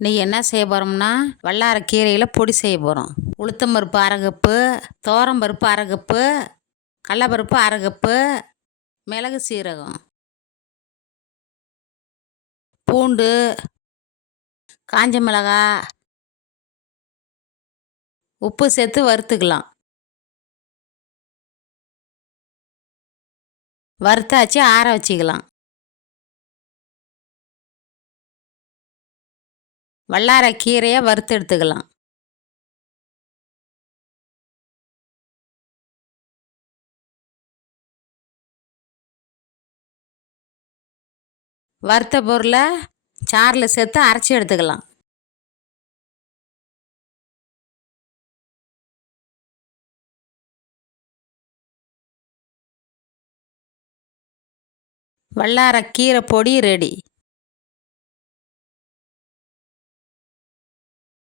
இன்னைக்கு என்ன செய்ய போகிறோம்னா வல்லார கீரையில் பொடி செய்ய போகிறோம் உளுத்தம்பருப்பு அரை கப்பு பருப்பு அரைகப்பு கடலப்பருப்பு அரைகப்பு மிளகு சீரகம் பூண்டு காஞ்ச மிளகா உப்பு சேர்த்து வறுத்துக்கலாம். வறுத்தாச்சு ஆற வச்சுக்கலாம். வல்லார கீரையை வறுத்து எடுத்துக்கலாம். வறுத்த பொருளை சாரில் சேர்த்து அரைச்சி எடுத்துக்கலாம். வல்லார கீரை பொடி ரெடி.